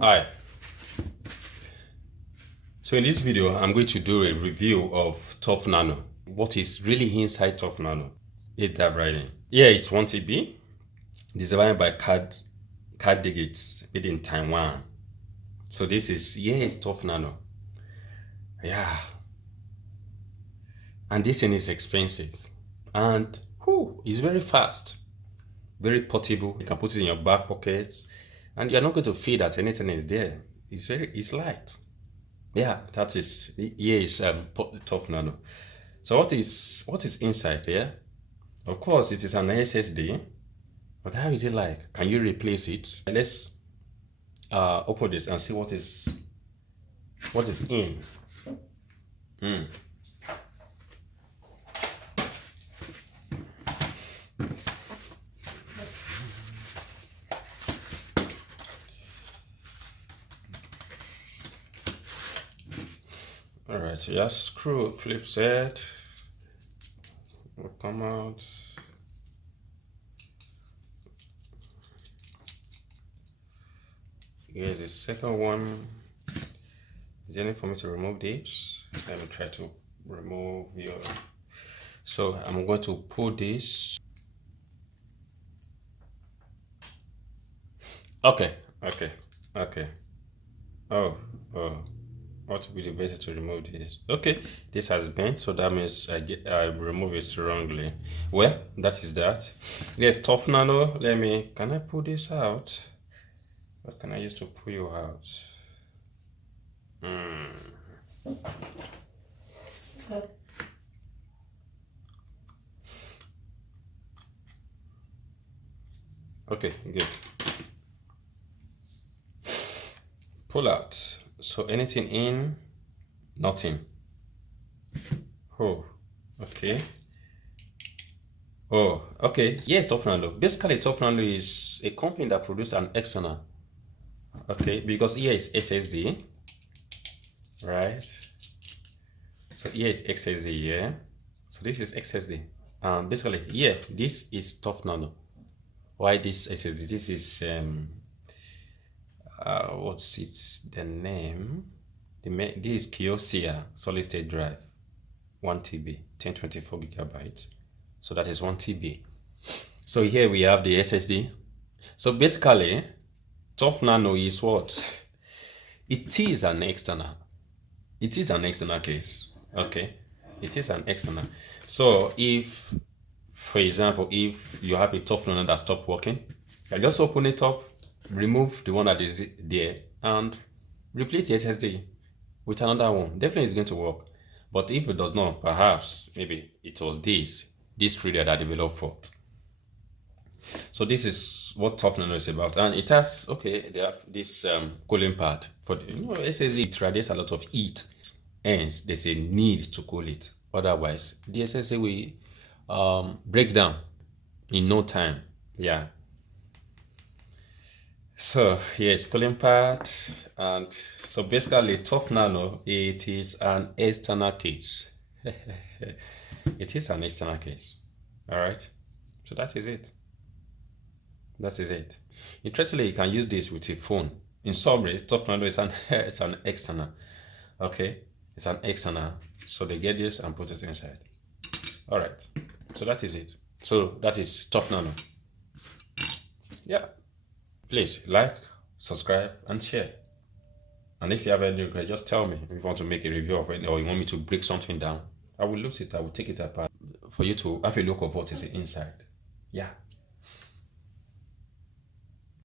Hi. So in this video, I'm going to do a review of tuff.nano. What is really inside tuff.nano? Let's dive right in. Here is 1 TB, designed by CalDigit, made in Taiwan. So here is tuff.nano. Yeah. And this thing is expensive. And it's very fast, very portable. You can put it in your back pockets, and you're not going to feel that anything is there. It's light. Yeah, that is here is tuff.nano. So what is inside here? Of course, it is an SSD, but how is it like? Can you replace it? Let's open this and see what is in. All right, so just screw flip set. Will come out. Here's the second one. Is there any for me to remove this? Let me try to remove your. So I'm going to pull this. Okay. Oh. What would be the best to remove this? Okay, this has bent, so that means I remove it wrongly. Well, that is that. Yes, tuff.nano. Can I pull this out? What can I use to pull you out? Okay, good. Pull out. So anything in, nothing. Oh, okay. Oh, okay. Yes, tuff.nano. Basically, tuff.nano is a company that produces an external. Okay, because here is SSD, right? So here is SSD here. So this is SSD. Basically, here this is tuff.nano. Why this SSD? This is what's its the name? This is Kiosia solid state drive, 1 TB, 1024 gigabytes. So that is 1 TB. So here we have the SSD. So basically, tuff.nano is what? It is an external. It is an external case. Okay, it is an external. So if, for example, if you have a tuff.nano that stopped working, I just open it up, remove the one that is there, and replace the SSD with another one. Definitely it's going to work. But if it does not, perhaps maybe it was this reader that developed fault. So this is what tuff.nano is about, and it has they have this cooling pad for the SSD. It radiates a lot of heat, hence there's a need to cool it. Otherwise, the SSD will break down in no time. Yeah. So here's cooling pad, and so basically tuff.nano, it is an external case. It is an external case. All right. So that is it. Interestingly, you can use this with your phone. In summary, tuff.nano is it's an external. Okay, it's an external. So they get this and put it inside. All right. So that is it. So that is tuff.nano. Yeah. Please like, subscribe, and share. And if you have any regret, just tell me. If you want to make a review of it, or you want me to break something down, I will look it. I will take it apart for you to have a look of what is inside. Yeah.